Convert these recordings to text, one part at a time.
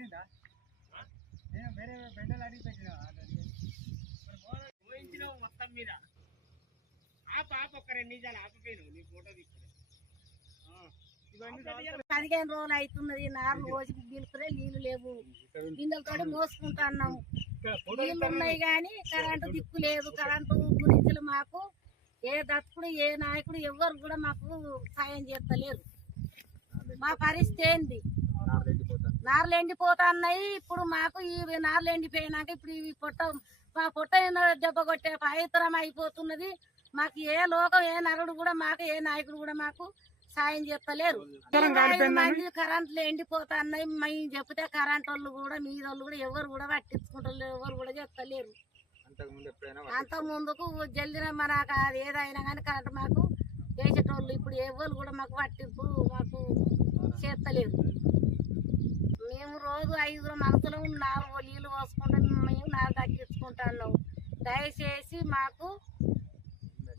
నేను వేరే బెండలు అడిగి పెట్టిన మొత్తం మీద? ఆప ఆప ఒక్క రెండు ఆపపోయినావు నీ ఫోటో పదిహేను రోజులు అవుతున్నది నాలుగు రోజులు బిల్కులే నీళ్ళు లేవు. గిన్నెలతో మోసుకుంటున్నాము నీళ్ళు ఉన్నాయి కానీ కరెంటు దిక్కు లేదు. కరెంటు గురించి మాకు ఏ దత్తుడు ఏ నాయకుడు ఎవ్వరు కూడా మాకు సాయం చేస్తలేరు. మా పరిస్థితి ఏంది? నార్లు ఎండిపోతున్నాయి ఇప్పుడు మాకు ఈ నార్లు ఎండిపోయినాక ఇప్పుడు ఇవి పొట్ట మా పొట్ట ఏదో దెబ్బ కొట్టే పవిత్రం అయిపోతున్నది. మాకు ఏ లోకం ఏ నరుడు కూడా మాకు ఏ నాయకుడు కూడా మాకు సాయం చేస్తలేరు. మంది కరెంట్లు ఎండిపోతున్నాయి. మేము చెప్తే కరెంట్ వాళ్ళు కూడా మీద వాళ్ళు కూడా ఎవరు కూడా పట్టించుకుంటారు ఎవరు కూడా చెప్తలేరు. ఎప్పుడైనా అంత ముందుకు జల్దిన మనకు అది ఏదైనా కానీ కరెంట్ మాకు వేసేటోళ్ళు. ఇప్పుడు ఎవరు కూడా మాకు పట్టింపు మాకు చేస్తలేరు. మేము రోజు ఐదుగురు మనసులు నాలుగు నీళ్ళు పోసుకుంటాం మేము నాలుగు తగ్గించుకుంటున్నాం దయచేసి మాకు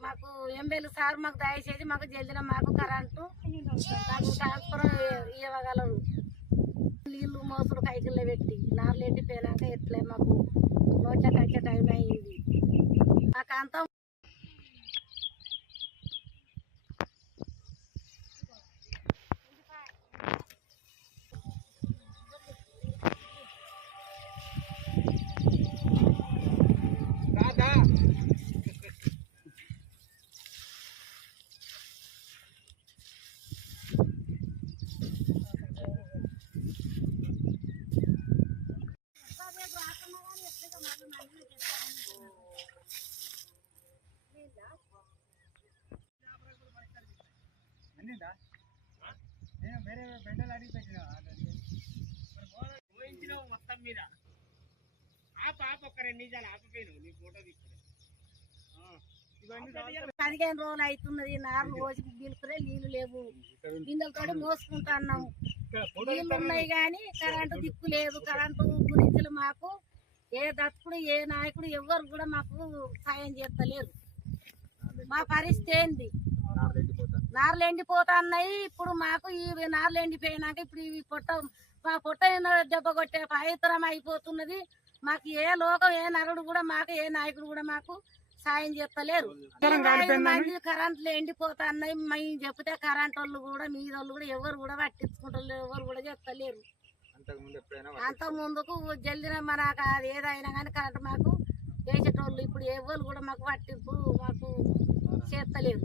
మాకు ఎంబెల్ సార్ మాకు దయచేసి మాకు జల్దిన మాకు కరెంటు మాకు ట్రాన్స్ఫర్ ఇవ్వగలరు. నీళ్ళు మోసుడు కైకిల్లో పెట్టి నార్లు ఎండిపోయినాక ఎట్లే మాకు నోట్లకి కట్టే టైం అయింది. మాకు అంతా రాదా అందిందా నేను వేరే బెండలు అడిగి పెట్టిన. మొత్తం మీద. ఆప ఆప ఒక్క రెండు నిమిషాలు ఆపపోయినావు నీ ఫోటో పదిహేను రోజులు అవుతున్నది? నాలుగు రోజులు బిల్కులే నీళ్ళు లేవు. గిన్నెలతో మోసుకుంటున్నాము నీళ్ళు ఉన్నాయి కానీ కరెంటు దిక్కు లేదు. కరెంటు గురించి మాకు ఏ దత్తుడు ఏ నాయకుడు ఎవ్వరు కూడా మాకు సాయం చేస్తలేరు. మా పరిస్థితి ఏంది? నార్లు ఎండిపోతున్నాయి ఇప్పుడు మాకు ఈ నార్లు ఎండిపోయినాక ఇప్పుడు ఇవి పొట్ట మా పొట్ట దెబ్బ కొట్టే పవిత్రం అయిపోతున్నది. మాకు ఏ లోకం ఏ నరుడు కూడా మాకు ఏ నాయకుడు కూడా మాకు సాయం చేస్తలేరు. మంది కరెంట్లు ఎండిపోతున్నాయి మేము చెప్తే కరెంట్ వాళ్ళు కూడా మీద వాళ్ళు కూడా ఎవరు కూడా పట్టించుకుంటారు ఎవరు కూడా చెప్తలేరు. అంత ముందుకు జల్దిన మనకు అది ఏదైనా కానీ కరెంట్ మాకు వేసేటోళ్ళు. ఇప్పుడు ఎవరు కూడా మాకు పట్టింపు మాకు చేస్తలేరు.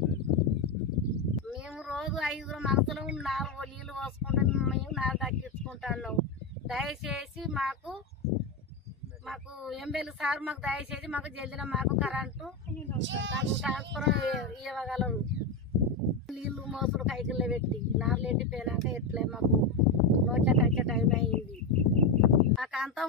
ఐదుగురు మనసులు నాలుగు నీళ్ళు పోసుకుంటాం మేము నాలుగు తగ్గించుకుంటున్నాం దయచేసి మాకు మాకు ఎంబెల్ సార్ మాకు దయచేసి మాకు జల్దిన మాకు కరెంటు మాకు ట్రాన్స్ఫర్ ఇవ్వగలరు. నీళ్ళు మోసుడు కైకిల్లో పెట్టి నార్లు ఎండిపోయినాక ఎట్లే మాకు నోట్లకి వచ్చే టైం అయింది. మాకు అంతా